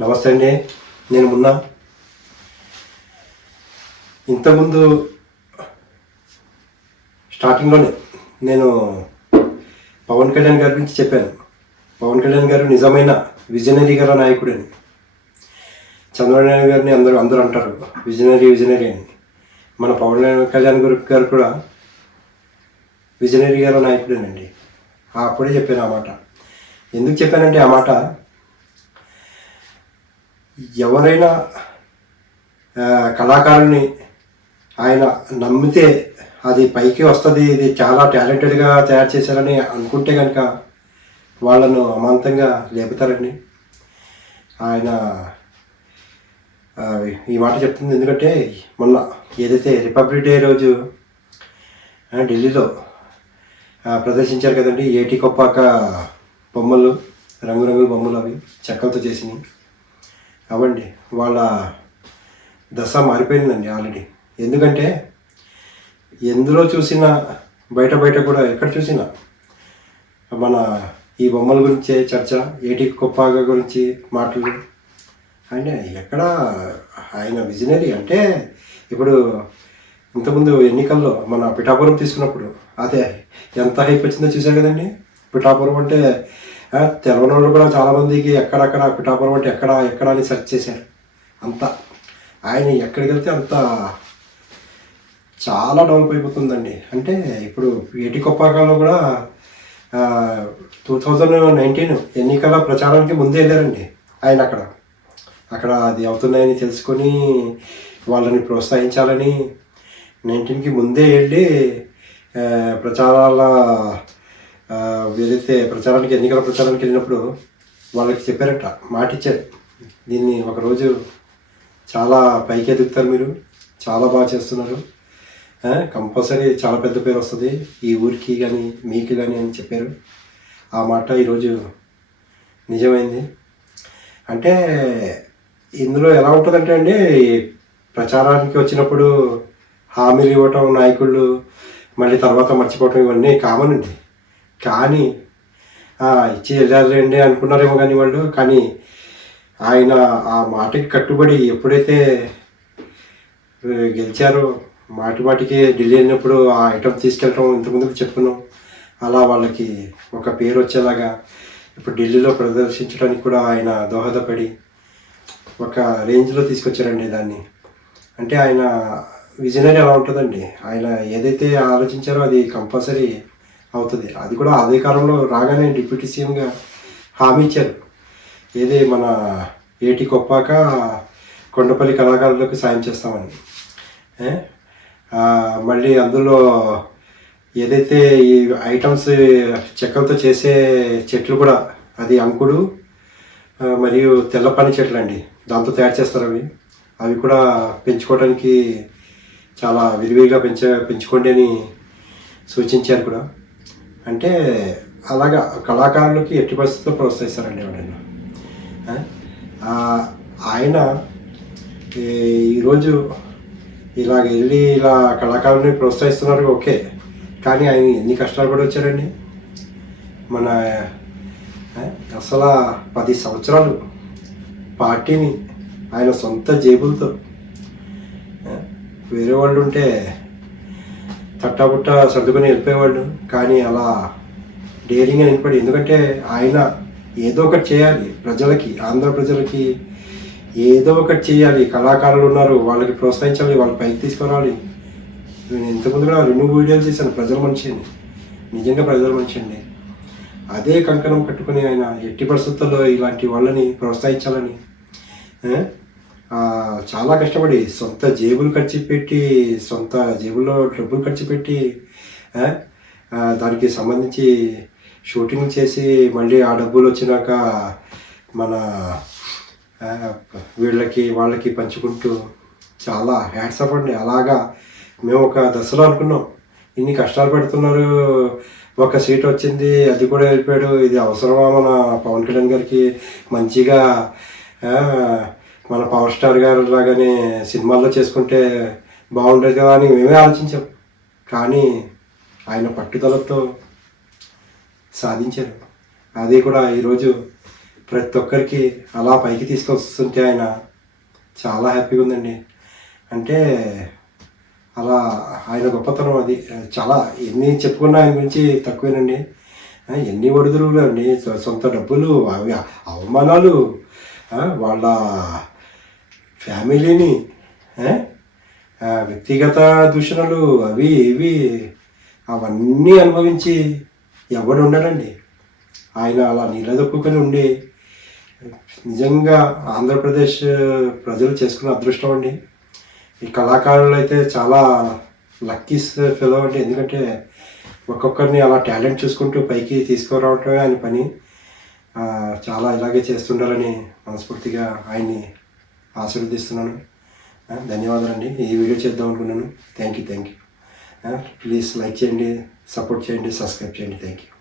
నమస్తే అండి. నేను మొన్న ఇంతకుముందు స్టార్టింగ్లోనే నేను పవన్ కళ్యాణ్ గారి గురించి చెప్పాను. పవన్ కళ్యాణ్ గారు నిజమైన విజనరీ గల నాయకుడని. చంద్రబాబు నాయుడు గారిని అందరూ అందరూ అంటారు విజనరీ అని. మన పవన్ కళ్యాణ్ గారు కూడా విజనరీ గల నాయకుడేనండి. అప్పుడే చెప్పాను ఆ మాట. ఎందుకు చెప్పానంటే ఆ మాట, ఎవరైనా కళాకారుని ఆయన నమ్మితే అది పైకి వస్తుంది, ఇది చాలా టాలెంటెడ్గా తయారు చేశారని అనుకుంటే కనుక వాళ్ళను అమాంతంగా లేపుతారండి. ఆయన ఈ మాట చెప్తుంది ఎందుకంటే మొన్న ఏదైతే రిపబ్లిక్ డే రోజు ఢిల్లీలో ప్రదర్శించారు కదండి, ఏటి కొప్పాక బొమ్మలు, రంగురంగుల బొమ్మలు, అవి చెక్కలతో చేసినవి అవండి. వాళ్ళ దశ మారిపోయిందండి ఆల్రెడీ. ఎందుకంటే ఎందులో చూసినా బయట కూడా ఎక్కడ చూసినా మన ఈ బొమ్మల గురించే చర్చ, ఏటి కొప్పాక గురించి మాటలు. ఆయన ఎక్కడ ఆయన విజనరీ అంటే, ఇప్పుడు ఇంతకుముందు ఎన్నికల్లో మన పిఠాపురం తీసుకున్నప్పుడు అదే ఎంత హైప్ వచ్చిందో చూశారు కదండి. పిఠాపురం అంటే తెలవని వాళ్ళు కూడా చాలామందికి ఎక్కడక్కడ పిఠాపురం అంటే ఎక్కడ అని సెర్చ్ చేశారు. అంత ఆయన ఎక్కడికి వెళ్తే అంత చాలా డెవలప్ అయిపోతుందండి. అంటే ఇప్పుడు ఏటి కొప్పాకలో కూడా 2019 ఎన్నికల ప్రచారానికి ముందే వెళ్ళారండి ఆయన. అక్కడ అది అవుతున్నాయని తెలుసుకొని వాళ్ళని ప్రోత్సహించాలని 19కి ముందే వెళ్ళి ఏదైతే ఎన్నికల ప్రచారానికి వెళ్ళినప్పుడు వాళ్ళకి చెప్పారంట, మాట ఇచ్చారు, దీన్ని ఒకరోజు చాలా పైకి ఎదుగుతారు, మీరు చాలా బాగా చేస్తున్నారు, కంపల్సరీ చాలా పెద్ద పేరు వస్తుంది ఈ ఊరికి కానీ మీకు కానీ అని చెప్పారు. ఆ మాట ఈరోజు నిజమైంది. అంటే ఇందులో ఎలా ఉంటుందంటే అండి, ప్రచారానికి వచ్చినప్పుడు హామీలు ఇవ్వటం నాయకుళ్ళు, మళ్ళీ తర్వాత మర్చిపోవటం, ఇవన్నీ కామన్ అండి. కానీ ఇచ్చి వెళ్ళాలండి అనుకున్నారేమో కానీ వాళ్ళు, కానీ ఆయన ఆ మాటకి కట్టుబడి ఎప్పుడైతే గెలిచారో, మాటికి ఢిల్లీ వెళ్ళినప్పుడు ఆ ఐటమ్ తీసుకెళ్ళటం ఇంతకుముందు చెప్పుకున్నాం. అలా వాళ్ళకి ఒక పేరు వచ్చేలాగా ఇప్పుడు ఢిల్లీలో ప్రదర్శించడానికి కూడా ఆయన దోహదపడి ఒక రేంజ్లో తీసుకొచ్చారండి దాన్ని. అంటే ఆయన విజనరీ అలా ఉంటుందండి. ఆయన ఏదైతే ఆలోచించారో అది కంపల్సరీ అవుతుంది. అది కూడా అధికారంలో రాగానే డిప్యూటీ సీఎంగా హామీ ఇచ్చారు. ఏది మన ఏటి కొప్పాక కొండపల్లి కళాకారులకు సాయం చేస్తామని. మళ్ళీ అందులో ఏదైతే ఈ ఐటమ్స్ చెక్కలతో చేసే చెట్లు కూడా, అది అంకుడు మరియు తెల్లపని చెట్లు అండి, దాంతో తయారు చేస్తారు. అవి కూడా పెంచుకోవడానికి చాలా విరివిగా పెంచుకోండి అని సూచించారు కూడా. అంటే అలాగా కళాకారులకి ఎట్టి పరిస్థితుల్లో ప్రోత్సహిస్తారండి ఎవరైనా. ఆయన ఈరోజు ఇలాగ వెళ్ళి ఇలా కళాకారుల్ని ప్రోత్సహిస్తున్నారు, ఓకే. కానీ ఆయన ఎన్ని కష్టాలు పడి వచ్చారండి. మన అసలు 10 సంవత్సరాలు పార్టీని ఆయన సొంత జేబులతో, వేరే వాళ్ళు ఉంటే తట్టాబుట్ట సర్దుకొని వెళ్ళిపోయేవాళ్ళు, కానీ అలా డేరింగ్గా నిలబడి, ఎందుకంటే ఆయన ఏదో ఒకటి చేయాలి ప్రజలకి, ఆంధ్ర ప్రజలకి ఏదో ఒకటి చేయాలి. కళాకారులు ఉన్నారు, వాళ్ళకి ప్రోత్సహించాలి, వాళ్ళ పైకి తీసుకురావాలి. నేను ఇంతకుముందు కూడా 2 వీడియోలు చేశాను, ప్రజల మనిషి అని. నిజంగా ప్రజల మనిషి అండి. అదే కంకణం కట్టుకుని ఆయన ఎట్టి పరిస్థితుల్లో ఇలాంటి వాళ్ళని ప్రోత్సహించాలని చాలా కష్టపడి సొంత జేబులు ఖర్చు పెట్టి, సొంత జేబుల్లో డబ్బులు ఖర్చు పెట్టి దానికి సంబంధించి షూటింగ్ చేసి, మళ్ళీ ఆ డబ్బులు వచ్చినాక మన వాళ్ళకి పంచుకుంటూ చాలా హ్యాట్స్ ఆఫ్ అండి. అలాగా మేము ఒక దశలో అనుకున్నాం, ఇన్ని కష్టాలు పెడుతున్నారు, ఒక సీట్ వచ్చింది, అది కూడా వెళ్ళిపోయాడు, ఇది అవసరమా మన పవన్ కళ్యాణ్ గారికి, మంచిగా మన పవర్ స్టార్ గారు లాగానే సినిమాల్లో చేసుకుంటే బాగుండేది కదా అని మేమే ఆలోచించాం. కానీ ఆయన పట్టుదలతో సాధించారు. అది కూడా ఈరోజు ప్రతి ఒక్కరికి అలా పైకి తీసుకొస్తుంటే ఆయన చాలా హ్యాపీగా ఉందండి. అంటే అలా ఆయన గొప్పతనం అది. చాలా ఎన్ని చెప్పుకున్నా ఆయన గురించి తక్కువేనండి. ఎన్ని ఒడిదుడుకులు అండి, సొంత డబ్బులు, అవి అవమానాలు, వాళ్ళ ఫ్యామిలీని, వ్యక్తిగత దూషణలు, అవి ఇవి అవన్నీ అనుభవించి ఎవడు ఉండడండి. ఆయన అలా నిలదొక్కుని ఉండి నిజంగా ఆంధ్రప్రదేశ్ ప్రజలు చేసుకున్న అదృష్టం అండి. ఈ కళాకారులు అయితే చాలా లక్కీ ఫెలో అండి. ఎందుకంటే ఒక్కొక్కరిని అలా టాలెంట్ చూసుకుంటూ పైకి తీసుకురావటమే ఆయన పని. చాలా ఇలాగే చేస్తుండాలని మనస్ఫూర్తిగా ఆయన్ని ఆశీర్వదిస్తున్నాను. ధన్యవాదాలండి. ఈ వీడియో చేద్దాం అనుకున్నాను. Thank you. ప్లీజ్ లైక్ చేయండి, సపోర్ట్ చేయండి, సబ్స్క్రైబ్ చేయండి. Thank you.